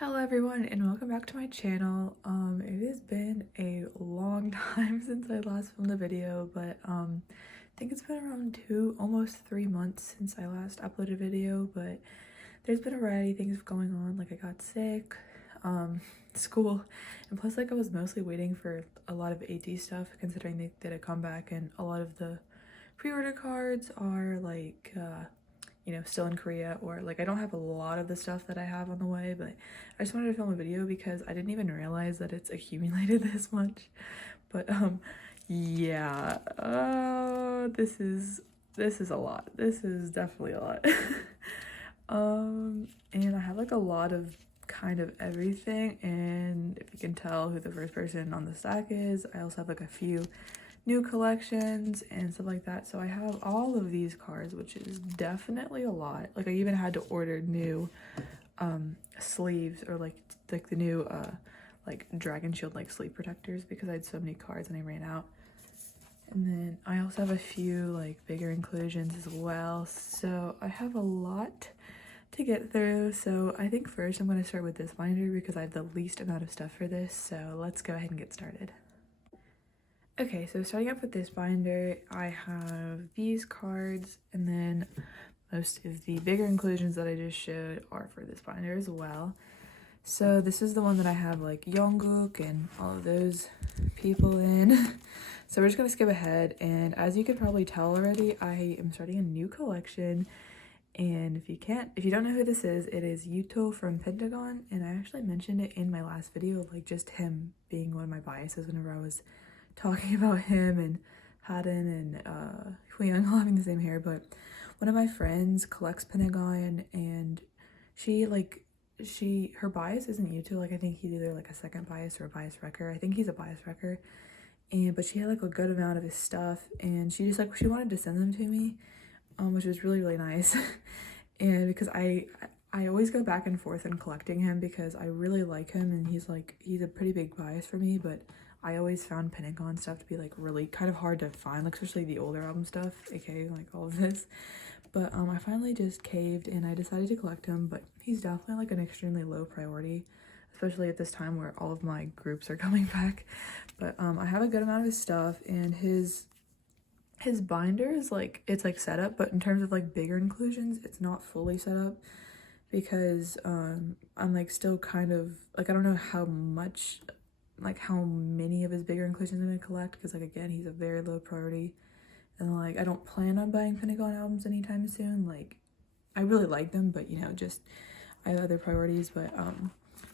Hello everyone and welcome back to my channel. It has been a long time since I last filmed a video, but I think it's been around almost 3 months since I last uploaded a video, but there's been a variety of things going on. Like I got sick, school, and plus like I was mostly waiting for a lot of ateez stuff considering they did a comeback, and a lot of the pre-order cards are like still in Korea, or like I don't have a lot of the stuff that I have on the way, but I just wanted to film a video because I didn't even realize that it's accumulated this much. But yeah, this is a lot. This is definitely a lot. And I have like a lot of kind of everything, and if you can tell who the first person on the stack is, I also have like a few new collections and stuff like that. So I have all of these cards, which is definitely a lot. Like I even had to order new sleeves, or like the new like dragon shield like sleeve protectors, because I had so many cards and I ran out. And then I also have a few like bigger inclusions as well, so I have a lot to get through. So I think first I'm going to start with this binder because I have the least amount of stuff for this, so let's go ahead and get started. Okay, so starting off with this binder, I have these cards, and then most of the bigger inclusions that I just showed are for this binder as well. So this is the one that I have like Jongho and all of those people in. So we're just gonna skip ahead, and as you could probably tell already, I am starting a new collection. And if you don't know who this is, it is Yuto from Pentagon, and I actually mentioned it in my last video, like just him being one of my biases whenever I was talking about him and Harin and Huiyang having the same hair. But one of my friends collects Pentagon, and her bias isn't Yuto. Like I think he's either like a second bias or a bias wrecker. I think he's a bias wrecker. But she had like a good amount of his stuff, and she wanted to send them to me, which was really nice. And because I always go back and forth in collecting him because I really like him, and he's a pretty big bias for me, but I always found Pentagon stuff to be like really kind of hard to find, like especially the older album stuff, aka like all of this. But I finally just caved and I decided to collect him, but he's definitely like an extremely low priority, especially at this time where all of my groups are coming back. But I have a good amount of his stuff, and his binder is like, it's like set up, but in terms of like bigger inclusions, it's not fully set up because I'm like still kind of like, I don't know how many of his bigger inclusions I'm gonna collect, because like again, he's a very low priority, and like I don't plan on buying Pentagon albums anytime soon. Like I really like them, but just I have other priorities. But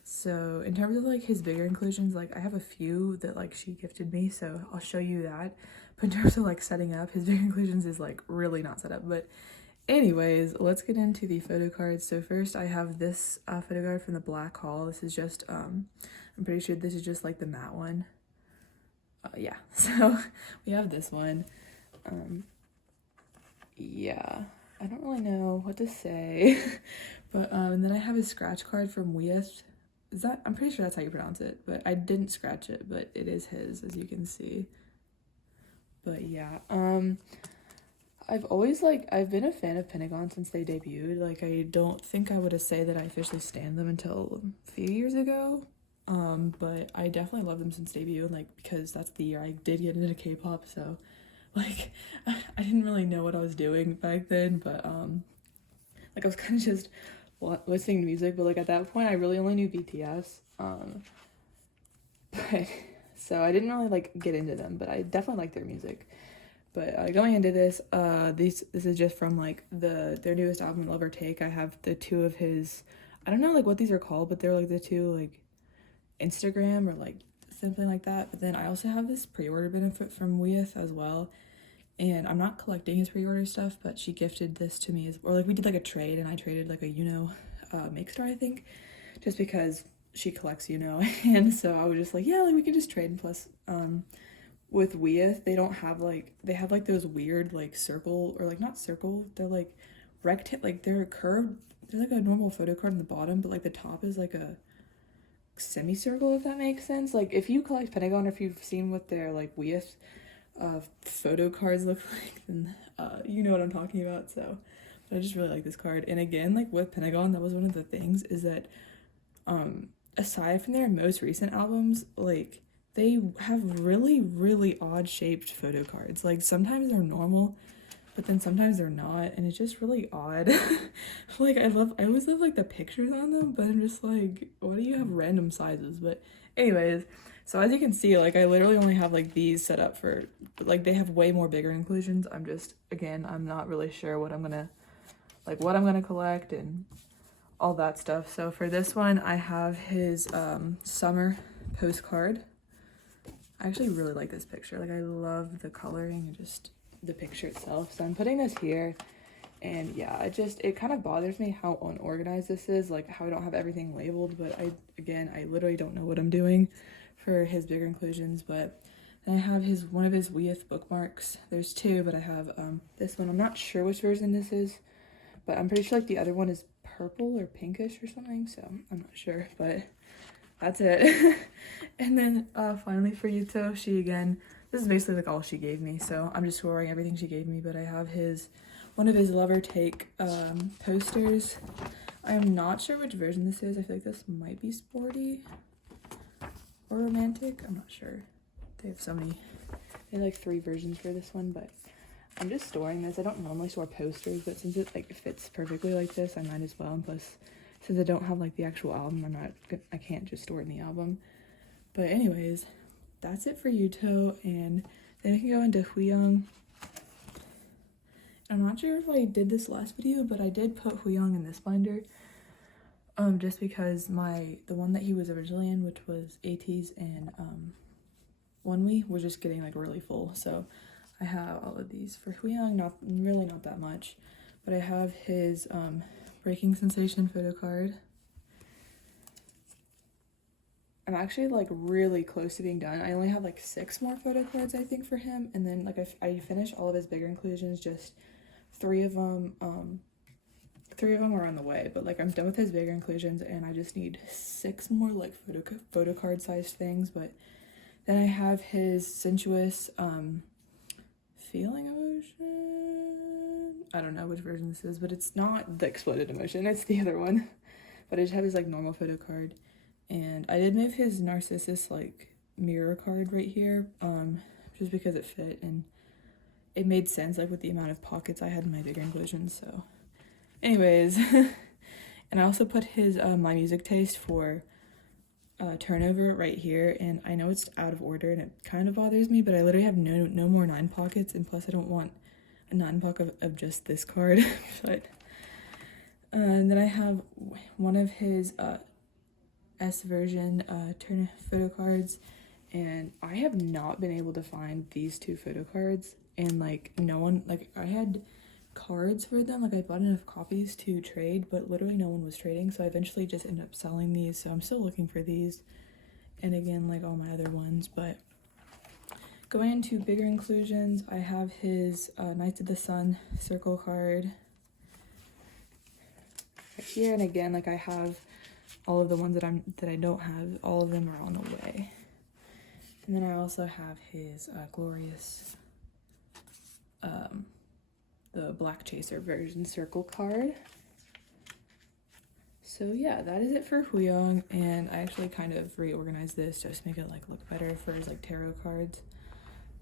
so in terms of like his bigger inclusions, like I have a few that like she gifted me, so I'll show you that. But in terms of like setting up, his bigger inclusions is like really not set up. But anyways, let's get into the photo cards. So first I have this photo card from the Black Hall. This is just I'm pretty sure this is just like the matte one. Yeah, so we have this one. Yeah, I don't really know what to say. But and then I have a scratch card from Wyeth. I'm pretty sure that's how you pronounce it, but I didn't scratch it, but it is his, as you can see. But yeah, I've been a fan of Pentagon since they debuted. Like I don't think I would have said that I officially stan them until a few years ago. But I definitely love them since debut, and like because that's the year I did get into K-pop, so like I didn't really know what I was doing back then, but like I was kind of just listening to music, but like at that point I really only knew BTS. But so I didn't really like get into them, but I definitely like their music. But going into this, this is just from like their newest album, Love or Take. I have the two of his, I don't know like what these are called, but they're like the two like Instagram or like something like that. But then I also have this pre-order benefit from Wyeth as well, and I'm not collecting his pre-order stuff, but she gifted this to me or like we did like a trade, and I traded like a Makestar, I think, just because she collects and so I was just like, yeah, like we could just trade. And plus with Wyeth, they have like those weird like circle, or like not circle, they're like like they're curved. There's like a normal photo card on the bottom, but like the top is like a semicircle, if that makes sense. Like if you collect Pentagon, or if you've seen what their like Wyeth photo cards look like, then you know what I'm talking about. So but I just really like this card. And again, like with Pentagon, that was one of the things, is that aside from their most recent albums, like they have really odd shaped photo cards. Like sometimes they're normal, but then sometimes they're not, and it's just really odd. Like I always love like the pictures on them, but I'm just like, why do you have random sizes? But anyways, so as you can see, like I literally only have like these set up for, like they have way more bigger inclusions. I'm just, again, I'm not really sure what I'm gonna collect and all that stuff. So for this one, I have his summer postcard. I actually really like this picture. Like I love the coloring and just the picture itself. So I'm putting this here, and yeah, it kind of bothers me how unorganized this is, like how I don't have everything labeled. But I literally don't know what I'm doing for his bigger inclusions. But then I have one of his Weeth bookmarks. There's two, but I have this one. I'm not sure which version this is, but I'm pretty sure like the other one is purple or pinkish or something, so I'm not sure, but that's it. And then finally for Yuto, this is basically like all she gave me, so I'm just scoring everything she gave me. But I have one of his Lover Take posters. I'm not sure which version this is. I feel like this might be sporty or romantic. I'm not sure. They have like 3 versions for this one, but I'm just storing this. I don't normally store posters, but since it like fits perfectly like this, I might as well. And plus, since I don't have like the actual album, I can't just store it in the album. But anyways, that's it for Yuto, and then we can go into Huyoung. I'm not sure if I did this last video, but I did put Huyoung in this binder, just because the one that he was originally in, which was ateez and onewe, was just getting like really full. So I have all of these for Huyoung, not that much, but I have his Breaking Sensation photo card. I'm actually like really close to being done. I only have like 6 more photo cards, I think, for him, and then like I finished all of his bigger inclusions. Just 3 of them are on the way, but like I'm done with his bigger inclusions, and I just need 6 more like photo card sized things. But then I have his sensuous feeling emotion. I don't know which version this is, but it's not the exploded emotion, it's the other one. But I just have his like normal photo card, and I did move his Narcissus like mirror card right here, just because it fit and it made sense like with the amount of pockets I had in my bigger inclusions. So anyways, and I also put his My Music Taste for turnover right here, and I know it's out of order and it kind of bothers me, but I literally have no more 9 pockets, and plus I don't want a 9 pocket of just this card. But and then I have one of his S version turn photo cards, and I have not been able to find these 2 photo cards, and like no one, like I had cards for them, like I bought enough copies to trade, but literally no one was trading, so I eventually just ended up selling these. So I'm still looking for these, and again, like all my other ones. But going into bigger inclusions, I have his Knights of the Sun circle card right here, and again, like I have all of the ones that I don't have. All of them are on the way. And then I also have his glorious the Black Chaser version circle card. So yeah, that is it for Huyoung, and I actually kind of reorganized this just to make it like look better for his like tarot cards.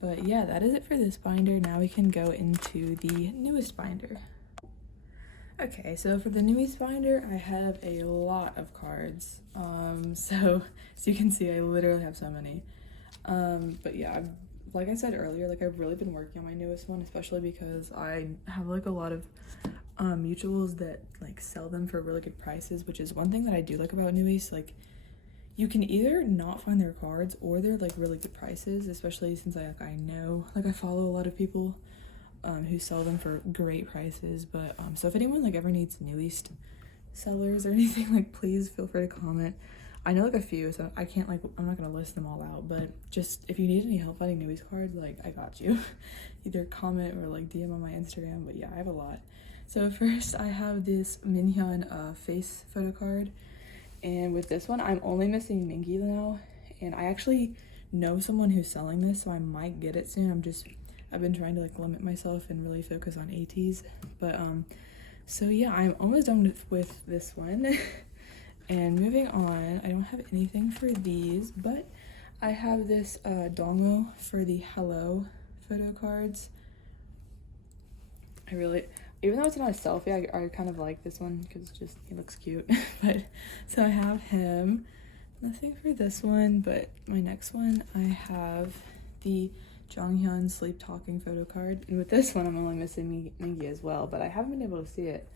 But yeah, that is it for this binder. Now we can go into the newest binder. Okay, so for the newest binder, I have a lot of cards. So as you can see, I literally have so many. But yeah, like I said earlier, like I've really been working on my newest one, especially because I have like a lot of mutuals that like sell them for really good prices, which is one thing that I do like about Newies. Like you can either not find their cards or they're like really good prices, especially since I know, like I follow a lot of people who sell them for great prices. But so if anyone like ever needs Newies sellers or anything, like please feel free to comment. I know like a few, so I can't like, I'm not gonna list them all out, but just if you need any help finding Newies cards, like I got you. Either comment or like DM on my Instagram. But yeah, I have a lot. So first I have this Minhyun face photo card, and with this one I'm only missing Mingi now, and I actually know someone who's selling this, so I might get it soon. I've been trying to like limit myself and really focus on ateez. But so yeah, I'm almost done with this one. And moving on, I don't have anything for these, but I have this jongho for the hello photo cards. I really, even though it's not a selfie, I kind of like this one because just he looks cute. But so I have him. Nothing for this one, but my next one I have the Jonghyun sleep talking photo card, and with this one I'm only missing Mingi as well, but I haven't been able to see it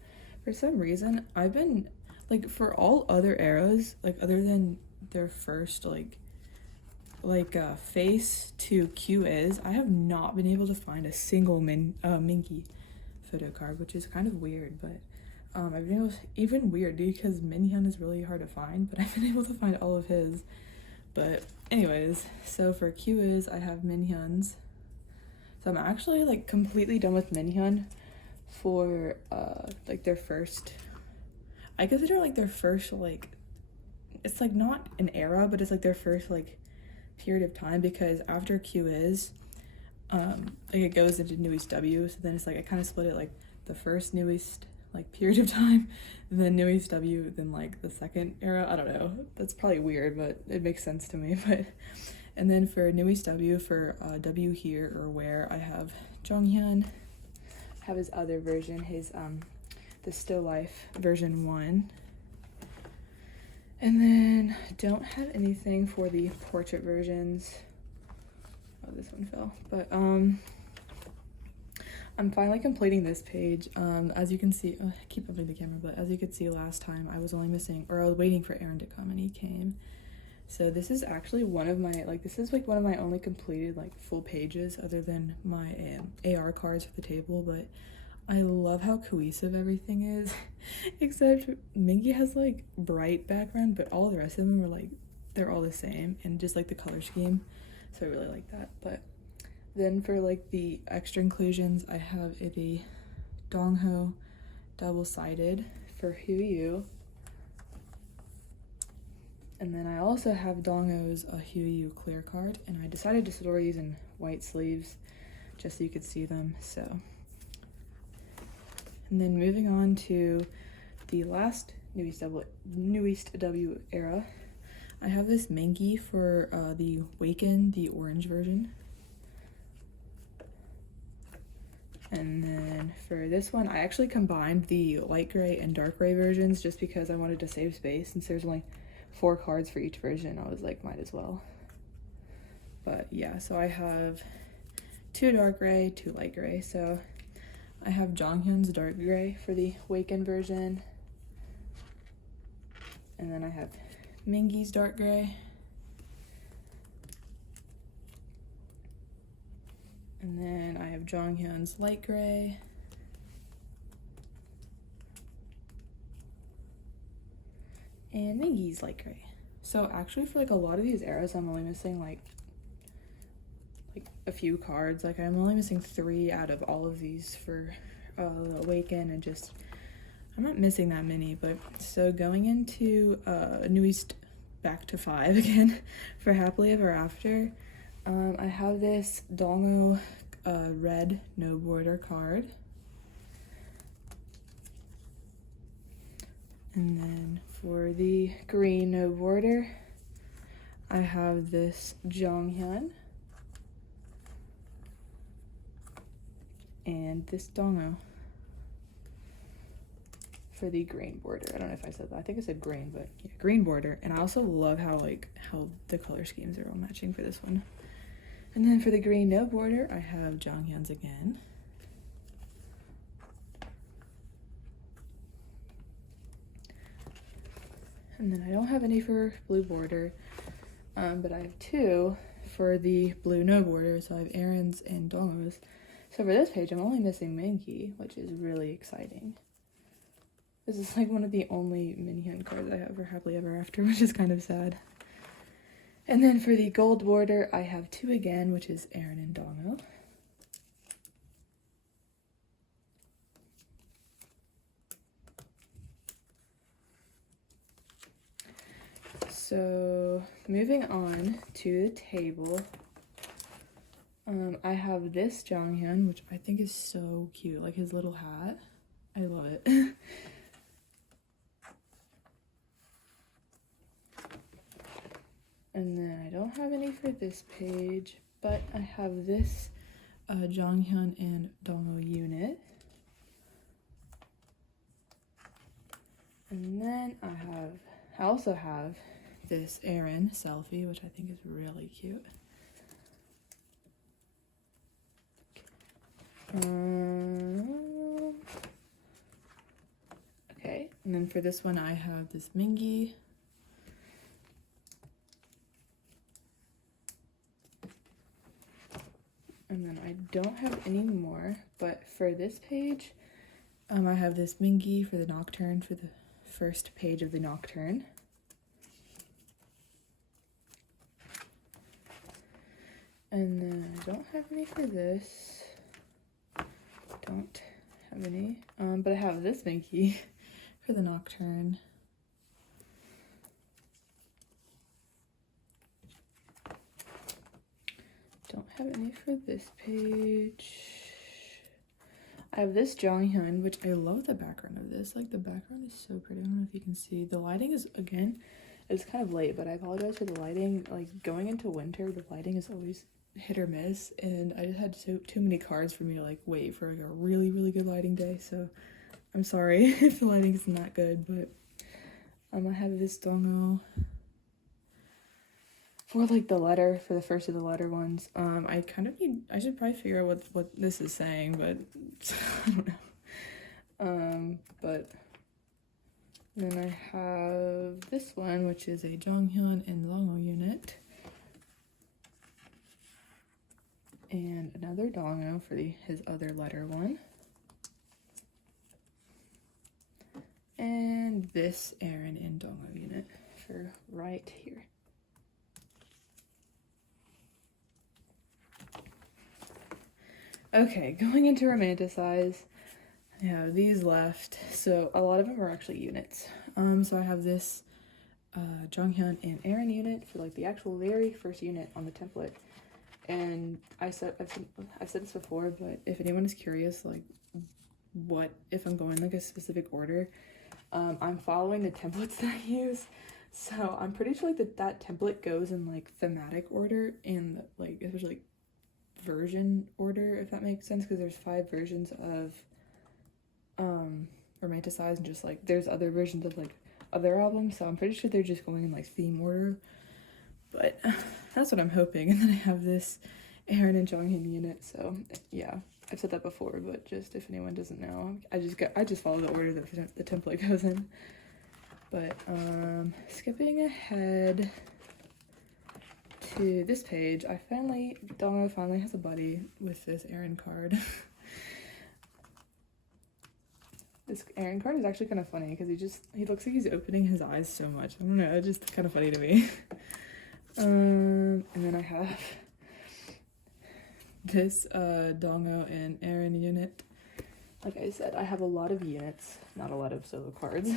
for some reason. I've been like, for all other eras, like other than their first like face to Q is, I have not been able to find a single Mingi photo card, which is kind of weird. But I've been able to, even weird because Minhyun is really hard to find, but I've been able to find all of his. But anyways, so for Q is, I have Minhyun's. So I'm actually like completely done with Minhyun for like their first, I consider like their first, like, it's like not an era, but it's like their first like period of time, because after Q is like it goes into New East W, so then it's like I kind of split it like the first New East like period of time, and then New East W, then like the second era. I don't know, that's probably weird, but it makes sense to me. But and then for New East W, for W here or where, I have Jonghyun. I have his other version, his the Still Life version 1. And then I don't have anything for the portrait versions. Oh, this one fell. But I'm finally completing this page. As you can see, I keep moving the camera, but as you could see last time, I was only missing, or I was waiting for Aaron to come, and he came. So this is actually one of my, like, this is like one of my only completed like full pages other than my AR cards for the table. But I love how cohesive everything is, except Mingi has like bright background, but all the rest of them are like, they're all the same, and just like the color scheme. So I really like that. But then for like the extra inclusions, I have the Jongho double-sided for Huiyu. And then I also have Dongho's Huiyu clear card, and I decided to store these in white sleeves just so you could see them. So, and then moving on to the last New East W era, I have this Mingi for the Waken, the orange version. And then for this one, I actually combined the light gray and dark gray versions just because I wanted to save space. Since there's only 4 cards for each version, I was like, might as well. But yeah, so I have 2 dark gray, 2 light gray. So I have Jonghyun's dark gray for the Waken version. And then I have Mingi's dark gray. And then I have Jonghyun's light gray. And Mingi's light gray. So actually for like a lot of these eras, I'm only missing like a few cards. Like I'm only missing 3 out of all of these for Awaken, and just, I'm not missing that many. But so going into New East back to 5 again for Happily Ever After, I have this Jongho red no border card. And then for the green no border, I have this Jonghyun and this Jongho for the green border. I don't know if I said that. I think I said green, but yeah, green border. And I also love how the color schemes are all matching for this one. And then for the green no border, I have Jonghyun's again. And then I don't have any for blue border, but I have 2 for the blue no border. So I have Aaron's and Jongho's. So for this page, I'm only missing Mingi, which is really exciting. This is like one of the only Minhyun cards I have for Happily Ever After, which is kind of sad. And then for the gold border, I have 2 again, which is Aaron and Jongho. So moving on to the table, I have this Jonghyun, which I think is so cute, like his little hat. I love it. And then I don't have any for this page, but I have this jongho and jongho unit. And then I also have this harin selfie, which I think is really cute. Okay, and then for this one I have this Mingi. And then I don't have any more, but for this page, I have this Mingi for the Nocturne, for the first page of the Nocturne. And then I don't have any for this. Don't have any. But I have this Mingi for the Nocturne. Don't have any for this page. I have this jongho, which I love the background of this. Like, the background is so pretty. I don't know if you can see. The lighting is, again, it's kind of late, but I apologize for the lighting. Like, going into winter, the lighting is always hit or miss, and I just had too many cards for me to, like, wait for, like, a really, really good lighting day, so I'm sorry if the lighting isn't that good, but I have this jongho for, like, the letter, for the first of the letter ones. I should probably figure out what this is saying, but I don't know. But then I have this one, which is a jongho and jongho unit. And another jongho for his other letter one. And this harin and jongho unit for right here. Okay, going into romanticize, I have these left. So a lot of them are actually units. So I have this jongho and harin unit for, like, the actual very first unit on the template. And I've said this before, but if anyone is curious, like, what if I'm going, like, a specific order, I'm following the templates that I use. So I'm pretty sure, like, that template goes in, like, thematic order and, like, especially, like, version order, if that makes sense, because there's 5 versions of romanticize, and just, like, there's other versions of, like, other albums, so I'm pretty sure they're just going in, like, theme order, but that's what I'm hoping. And then I have this harin and jongho unit, so yeah, I've said that before, but just if anyone doesn't know, I just follow the order that the template goes in. But skipping ahead to this page, jongho finally has a buddy with this harin card. This harin card is actually kind of funny because he looks like he's opening his eyes so much. I don't know, it's just kind of funny to me. And then I have this jongho and harin unit. Like I said, I have a lot of units, not a lot of solo cards.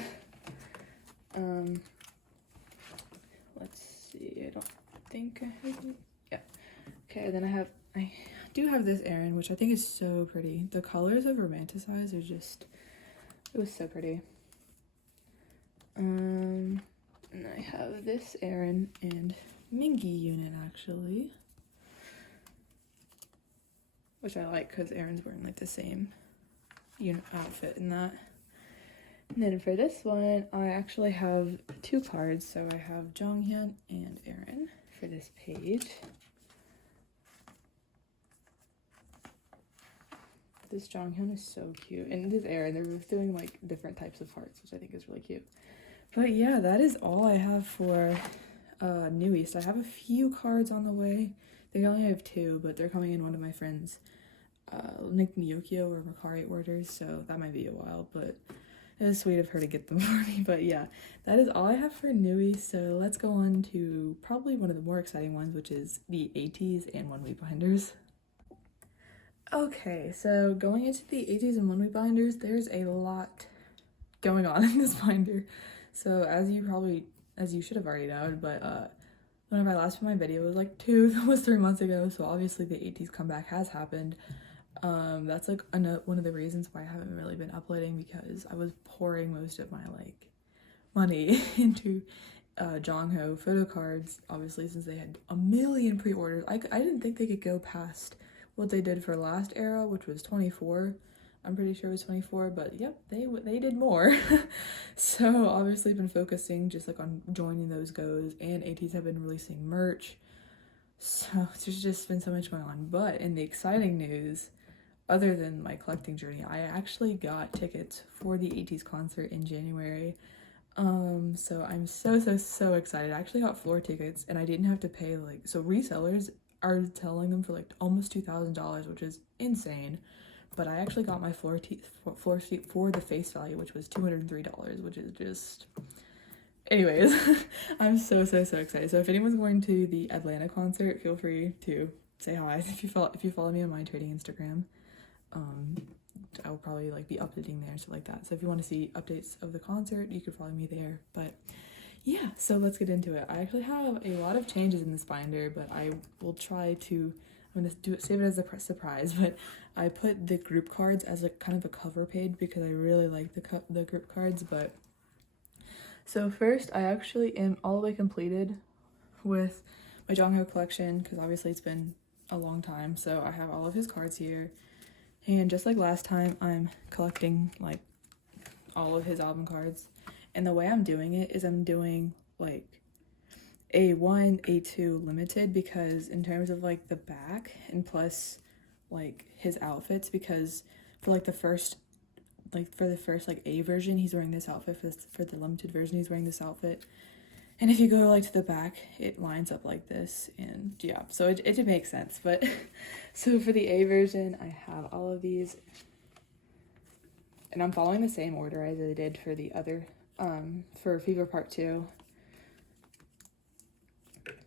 Let's see, I don't think I have any. Yeah. Okay, then I do have this harin, which I think is so pretty. The colors of romanticize are just, it was so pretty. And I have this harin and Mingi unit, actually, which I like because Harin's wearing, like, the same unit outfit in that. And then for this one, I actually have 2 cards, so I have jongho and harin for this page. This jongho is so cute, and this harin, they're both doing, like, different types of hearts, which I think is really cute. But yeah, that is all I have for New East. I have a few cards on the way. They only have 2, but they're coming in one of my friends' Nick Nyokyo or Makari orders, so that might be a while, but it was sweet of her to get them for me. But yeah, that is all I have for New East, so let's go on to probably one of the more exciting ones, which is the ateez and onewe binders. Okay, so going into the ateez and onewe binders, there's a lot going on in this binder. So as you should have already known, but whenever I last put my video, it was like 3 months ago, so obviously the ateez comeback has happened. That's like one of the reasons why I haven't really been uploading, because I was pouring most of my, like, money into Jongho photo cards, obviously, since they had a million pre-orders. I didn't think they could go past what they did for last era, which was 24. I'm pretty sure it was 24, but yep, they did more. So obviously been focusing just like on joining those goes, and ateez have been releasing merch. So there's just been so much going on. But in the exciting news, other than my collecting journey, I actually got tickets for the ateez concert in January. So I'm so excited. I actually got floor tickets and I didn't have to pay like, so resellers are selling them for like almost $2,000, which is insane. But I actually got my floor seat for the face value, which was $203, which is just, anyways. I'm so excited. So if anyone's going to the Atlanta concert, feel free to say hi. If you follow me on my trading Instagram, I will probably like be updating there and stuff like that. So if you want to see updates of the concert, you can follow me there. But yeah, so let's get into it. I actually have a lot of changes in this binder, but I will try to, I'm gonna save it as a surprise. But I put the group cards as a kind of a cover page because I really like the group cards. But so first, I actually am all the way completed with my Jongho collection because obviously it's been a long time. So I have all of his cards here. And just like last time, I'm collecting like all of his album cards. And the way I'm doing it is I'm doing like A1, A2 limited, because in terms of like the back and plus like his outfits, because for like the first like A version, he's wearing this outfit. For the limited version, he's wearing this outfit. And if you go like to the back, it lines up like this, and yeah, so it makes sense. But so for the A version, I have all of these, and I'm following the same order as I did for the other, for Fever Part 2.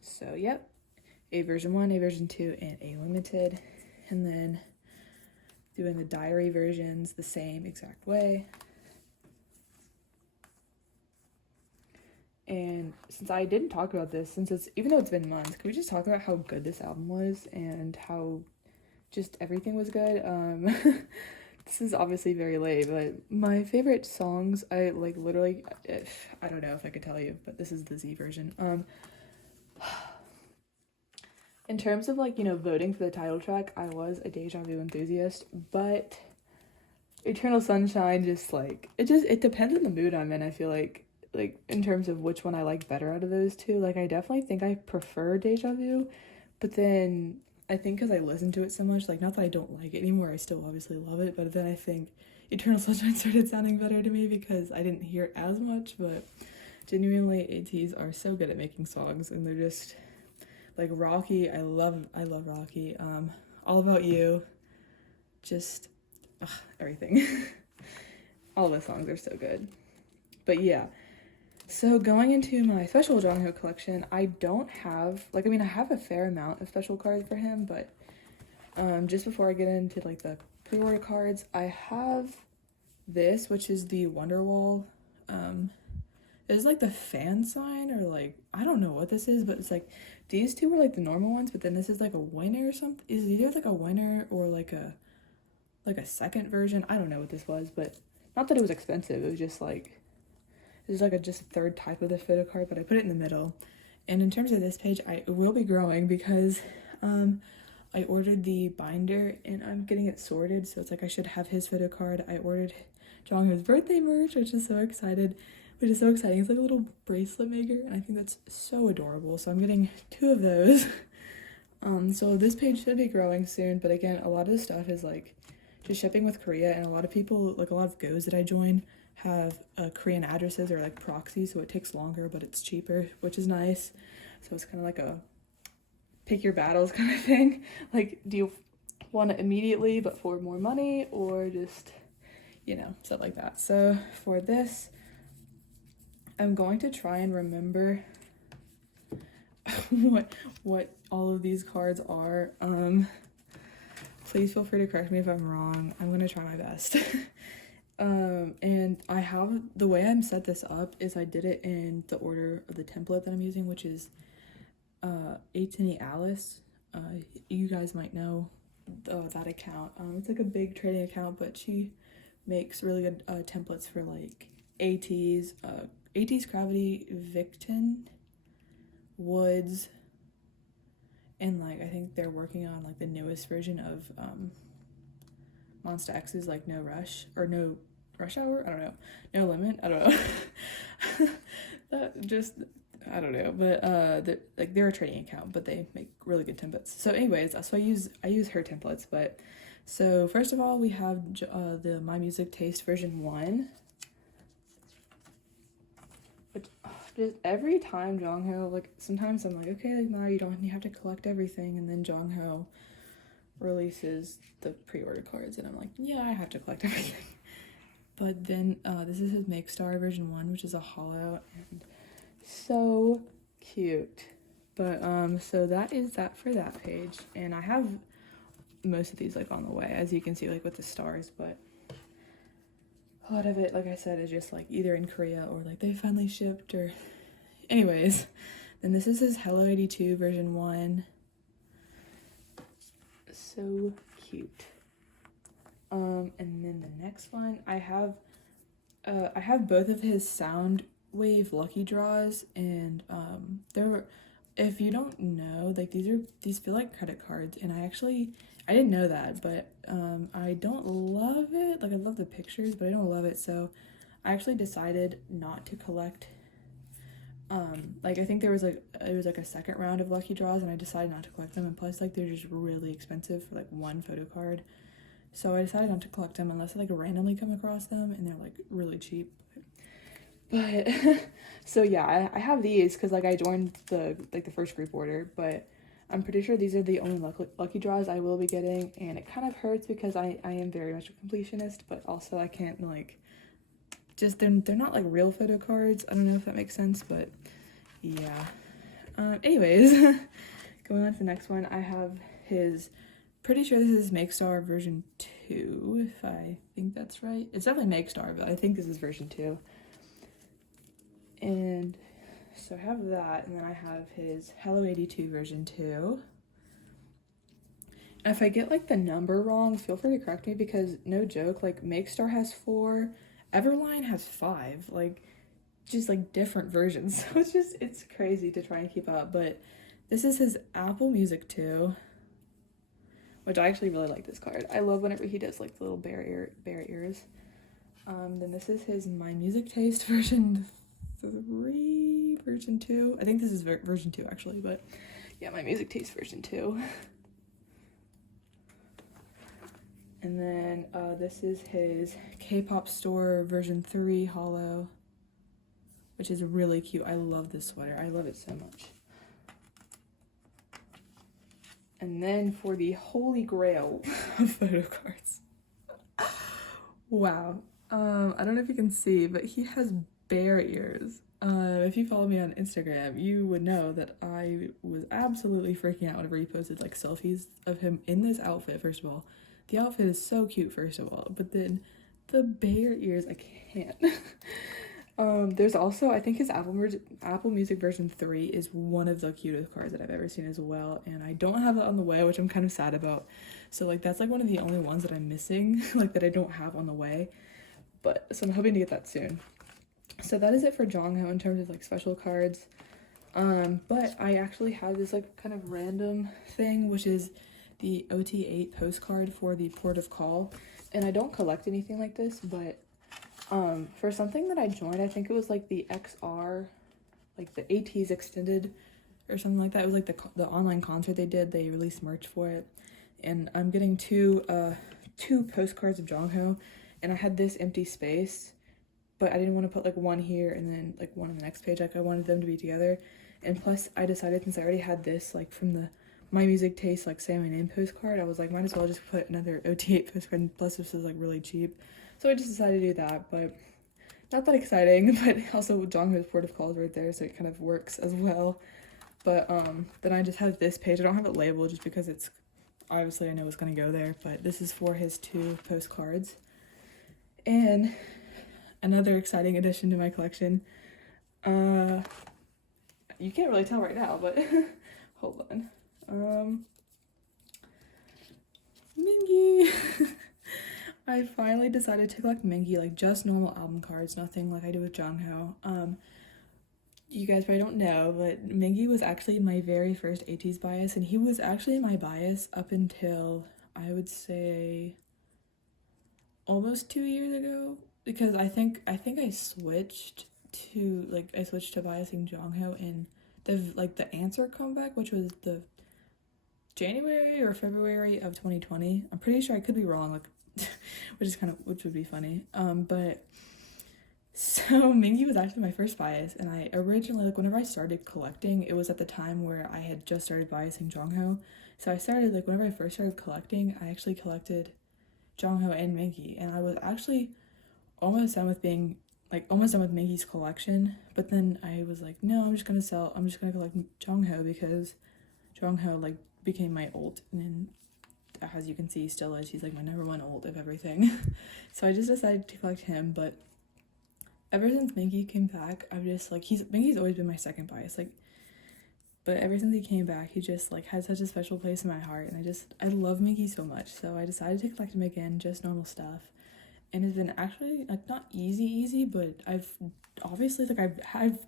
So yep, A version 1, A version 2, and A limited, and then doing the diary versions the same exact way. And since I didn't talk about this, even though it's been months, can we just talk about how good this album was and how just everything was good? This is obviously very late, but my favorite songs, I like literally, I don't know if I could tell you, but this is the Z version. In terms of like, voting for the title track, I was a Deja Vu enthusiast, but Eternal Sunshine it depends on the mood I'm in. I feel like in terms of which one I like better out of those two, like I definitely think I prefer Deja Vu, but then I think because I listen to it so much, like not that I don't like it anymore, I still obviously love it, but then I think Eternal Sunshine started sounding better to me because I didn't hear it as much. But genuinely, ateez are so good at making songs, and they're just like Rocky. I love Rocky. All About You, just everything. All the songs are so good. But yeah. So going into my special Jongho collection, I don't have, I have a fair amount of special cards for him, but just before I get into like the pre-order cards, I have this, which is the Wonderwall. It's like the fan sign, or like, I don't know what this is, but it's like, these two were like the normal ones, but then this is like a winner or something. Is either like a winner or like a second version. I don't know what this was, but not that it was expensive, it was just like, this is like just a third type of the photo card, but I put it in the middle. And in terms of this page, it will be growing because I ordered the binder and I'm getting it sorted. So it's like I should have his photo card. I ordered Jongho's birthday merch, which is so exciting. It's like a little bracelet maker, and I think that's so adorable. So I'm getting 2 of those. So this page should be growing soon, but again, a lot of the stuff is like just shipping with Korea, and a lot of people, like a lot of goes that I join, have Korean addresses or like proxy, so it takes longer but it's cheaper, which is nice. So it's kind of like a pick your battles kind of thing. Like, do you want it immediately but for more money, or just stuff like that. So for this, I'm going to try and remember what all of these cards are. Please feel free to correct me if I'm wrong. I'm gonna try my best. And I have, the way I'm set this up is I did it in the order of the template that I'm using, which is Ateez Alice. You guys might know that account. It's like a big trading account, but she makes really good templates for like ateez, ateez, Gravity, Victon, Woods, and like I think they're working on like the newest version of Monsta X's like No Rush or No Rush Hour. I don't know. No Limit. I don't know. That just I don't know. But they're a trading account, but they make really good templates. So anyways, so I use her templates. But so first of all, we have the My Music Taste version 1. Which just every time Jongho, like sometimes I'm like, okay, like now you have to collect everything, and then Jongho releases the pre-order cards and I'm like, yeah, I have to collect everything. But then this is his Make Star version 1, which is a hollow and so cute. But so that is that for that page, and I have most of these like on the way, as you can see, like with the stars, but a lot of it, like I said, is just like either in Korea or like they finally shipped or anyways. Then this is his Hello 82 version 1. So cute. And then the next one, I have both of his sound wave lucky draws, and they're, if you don't know, like these feel like credit cards, and I didn't know that, but I don't love it. Like I love the pictures, but I don't love it, so I actually decided not to collect. Like I think it was like a second round of lucky draws, and I decided not to collect them, and plus like they're just really expensive for like one photo card. So I decided not to collect them unless I like randomly come across them and they're like really cheap. But so yeah, I have these because like I joined the first group order, but I'm pretty sure these are the only lucky draws I will be getting, and it kind of hurts because I am very much a completionist, but also I can't like just they're not like real photo cards. I don't know if that makes sense, but yeah. Anyways, going on to the next one, I have his, pretty sure this is Make Star version 2, if I think that's right. It's definitely Make Star, but I think this is version 2. And so I have that, and then I have his Hello 82 version 2. And if I get like the number wrong, feel free to correct me, because no joke, like Make Star has 4, Everline has 5, like just like different versions. So it's crazy to try and keep up. But this is his Apple Music 2, which I actually really like this card. I love whenever he does like the little bear ears. Then this is his My Music Taste version 3, version 2. I think this is version 2 actually, but yeah, My Music Taste version 2. And then this is his K-pop store version 3 hollow, which is really cute. I love this sweater. I love it so much. And then for the holy grail of photo cards. Wow. I don't know if you can see, but he has bear ears. If you follow me on Instagram, you would know that I was absolutely freaking out whenever he posted like selfies of him in this outfit. First of all, the outfit is so cute, first of all, but then the bear ears, I can't. There's also, I think his Apple Music version 3 is one of the cutest cards that I've ever seen as well, and I don't have that on the way, which I'm kind of sad about. So like that's like one of the only ones that I'm missing, like that I don't have on the way. But so I'm hoping to get that soon. So that is it for Jongho in terms of like special cards. But I actually have this like kind of random thing, which is the OT8 postcard for the Port of Call. And I don't collect anything like this, but for something that I joined, I think it was like the XR, like the ateez extended or something like that. It was like the online concert they did. They released merch for it, and I'm getting two postcards of Jongho, and I had this empty space, but I didn't want to put like one here and then like one on the next page. Like I wanted them to be together, and plus I decided, since I already had this like from the My Music Taste like Say My Name postcard, I was like, might as well just put another OT8 postcard, and plus this is like really cheap. So I just decided to do that, but not that exciting. But also Jongho's Port of Call is right there, so it kind of works as well. But then I just have this page. I don't have it labeled just because it's obviously I know it's gonna go there, but this is for his 2 postcards. And another exciting addition to my collection. You can't really tell right now, but hold on. Mingy. I finally decided to collect Mingi, like just normal album cards, nothing like I do with Jongho. You guys probably don't know, but Mingi was actually my very first ateez bias, and he was actually my bias up until, I would say, almost 2 years ago, because I switched to biasing Jongho in the answer comeback, which was the January or February of 2020. I'm pretty sure, I could be wrong, like which would be funny. But so Mingi was actually my first bias, and I originally, like, whenever I started collecting, it was at the time where I had just started biasing Jongho. So I started, like, whenever I first started collecting, I actually collected Jongho and Mingi, and I was actually almost done with Mingi's collection, but then I was like, no, I'm just gonna collect Jongho, because Jongho, like, became my ult, and as you can see, still is. He's like my number one ult of everything. So I just decided to collect him, but ever since Mingi came back, I've just, like, Mingi's always been my second bias, like, but ever since he came back, he just, like, had such a special place in my heart, and I love Mingi so much, so I decided to collect him again, just normal stuff. And it's been actually, like, not easy, but I've obviously, like, I've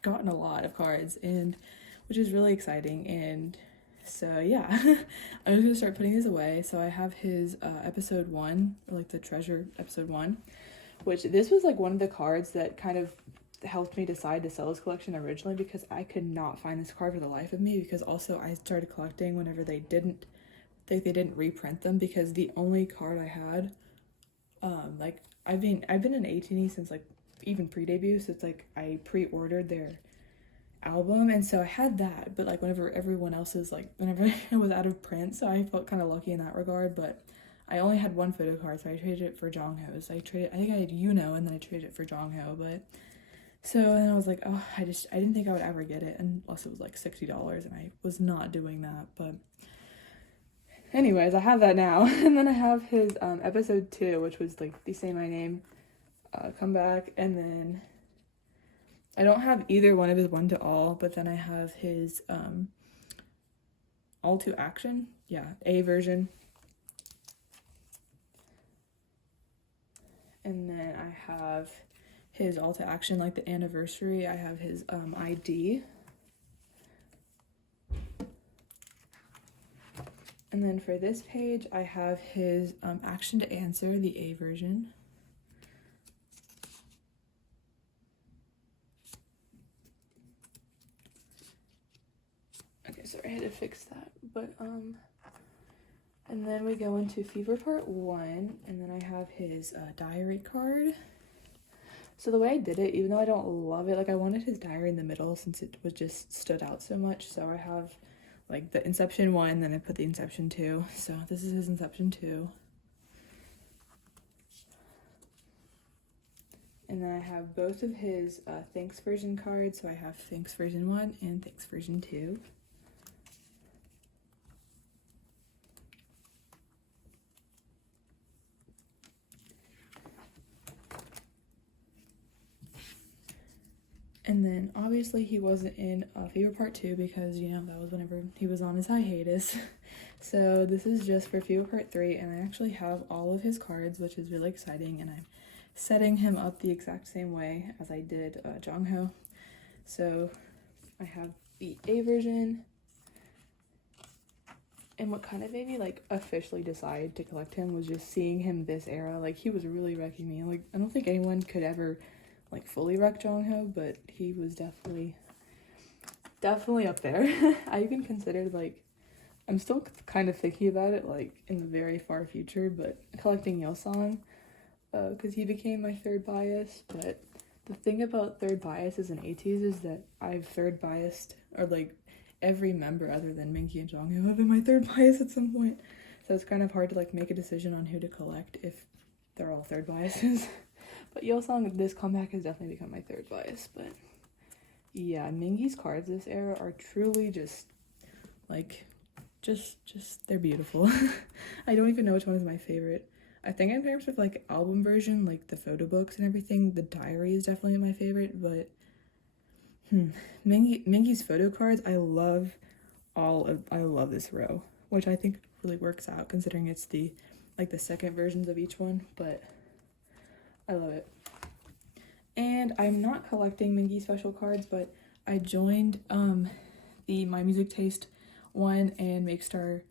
gotten a lot of cards, and which is really exciting. And so yeah, I'm just gonna start putting these away. So I have his episode 1, or like the treasure episode 1, which this was like one of the cards that kind of helped me decide to sell this collection originally, because I could not find this card for the life of me, because also I started collecting whenever they didn't reprint them, because the only card I had, like, I've been an ateez since, like, even pre-debut, so it's like I pre-ordered their album, and so I had that, but like whenever everyone else's, like, whenever it was out of print, so I felt kind of lucky in that regard. But I only had one photo card, so I traded it for Jongho's. I think I had and then I traded it for Jongho. But so then I was like, oh, I didn't think I would ever get it, and plus it was like $60, and I was not doing that. But anyways, I have that now. And then I have his episode 2, which was like the Say My Name comeback, and then I don't have either one of his 1 to all, but then I have his all to action, yeah, A version. And then I have his all to action, like the anniversary. I have his ID. And then for this page, I have his action to answer, the A version. Okay, sorry, I had to fix that. But and then we go into Fever Part 1, and then I have his diary card. So the way I did it, even though I don't love it, like, I wanted his diary in the middle since it was just stood out so much. So I have, like, the Inception 1, then I put the Inception 2. So this is his Inception 2. And then I have both of his Thanks version cards. So I have Thanks version 1 and Thanks version 2. And then obviously he wasn't in Fever Part 2, because, you know, that was whenever he was on his hiatus. So this is just for Fever Part 3, and I actually have all of his cards, which is really exciting, and I'm setting him up the exact same way as I did Jongho. So I have the A version, and what kind of made me, like, officially decide to collect him was just seeing him this era. Like, he was really wrecking me. Like, I don't think anyone could ever, like, fully wreck Jongho, but he was definitely up there. I even considered, like, I'm still kind of thinking about it, like, in the very far future, but collecting Yeosang, because he became my third bias. But the thing about third biases and ateez is that I've third biased, or, like, every member other than Mingi and Jongho have been my third bias at some point. So it's kind of hard to, like, make a decision on who to collect if they're all third biases. But Yeosang, this comeback has definitely become my third bias. But yeah, Mingi's cards this era are truly just, like, they're beautiful. I don't even know which one is my favorite. I think in terms of, like, album version, like the photo books and everything, the diary is definitely my favorite. But Mingi's photo cards, I love this row, which I think really works out considering it's the like the second versions of each one, but I love it. And I'm not collecting Mingy special cards, but I joined the My Music Taste one and Make Star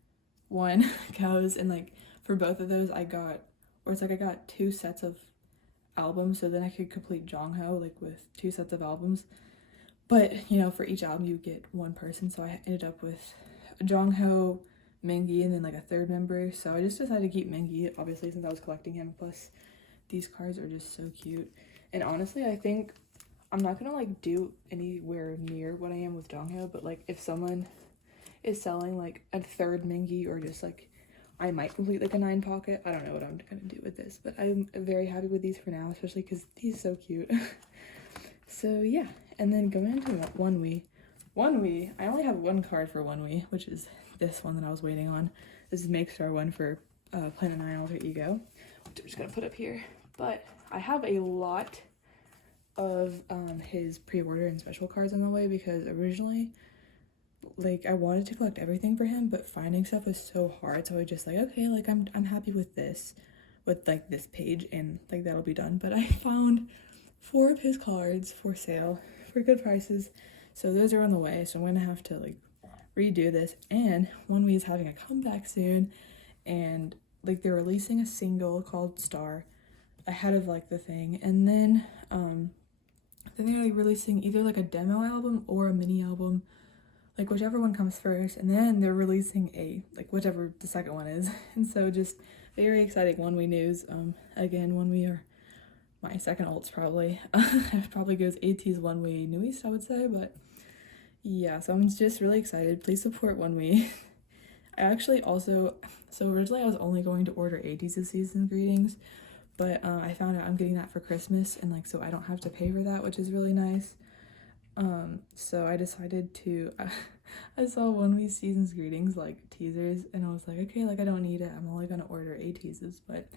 one cows, and like for both of those I got, or it's like I got 2 sets of albums, so then I could complete Jongho like with 2 sets of albums. But you know, for each album you get 1 person, so I ended up with Jongho, Mingy, and then like a 3rd member. So I just decided to keep Mingy, obviously, since I was collecting him. Plus these cards are just so cute. And honestly, I think I'm not gonna like do anywhere near what I am with Jongho, but like if someone is selling like a 3rd Mingy, or just like I might complete like a 9 pocket. I don't know what I'm gonna do with this, but I'm very happy with these for now, especially because he's so cute. So yeah, and then going into onewe. I only have 1 card for onewe, which is this one that I was waiting on. This is Make Star one for Planet 9 Alter Ego, which I'm just gonna put up here. But I have a lot of his pre-order and special cards on the way, because originally like I wanted to collect everything for him, but finding stuff was so hard, so I just like, okay, like I'm happy with this, with like this page, and like that'll be done. But I found 4 of his cards for sale for good prices, so those are on the way. So I'm gonna have to like redo this. And onewe is having a comeback soon, and like they're releasing a single called Star ahead of like the thing, and then they're like releasing either like a demo album or a mini album, like whichever one comes first, and then they're releasing a like whichever the second one is. And so just very exciting onewe news. Again, onewe are my second alts probably. It probably goes ateez, onewe, newest, I would say. But yeah, so I'm just really excited. Please support onewe. I actually also, so originally I was only going to order ateez's season greetings, but I found out I'm getting that for Christmas, and like so I don't have to pay for that, which is really nice. So I decided to I saw onewe's season's greetings like teasers, and I was like, okay, like I don't need it, I'm only gonna order ateez's. But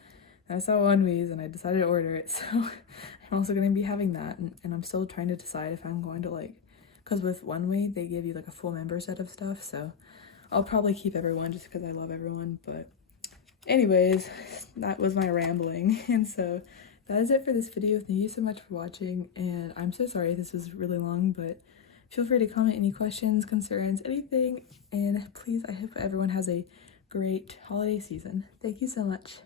I saw onewe's and I decided to order it, so I'm also gonna be having that. And I'm still trying to decide if I'm going to like, because with onewe they give you like a full member set of stuff, so I'll probably keep everyone just because I love everyone. But anyways, that was my rambling, and so that is it for this video. Thank you so much for watching, and I'm so sorry this was really long, but feel free to comment any questions, concerns, anything, and please, I hope everyone has a great holiday season. Thank you so much.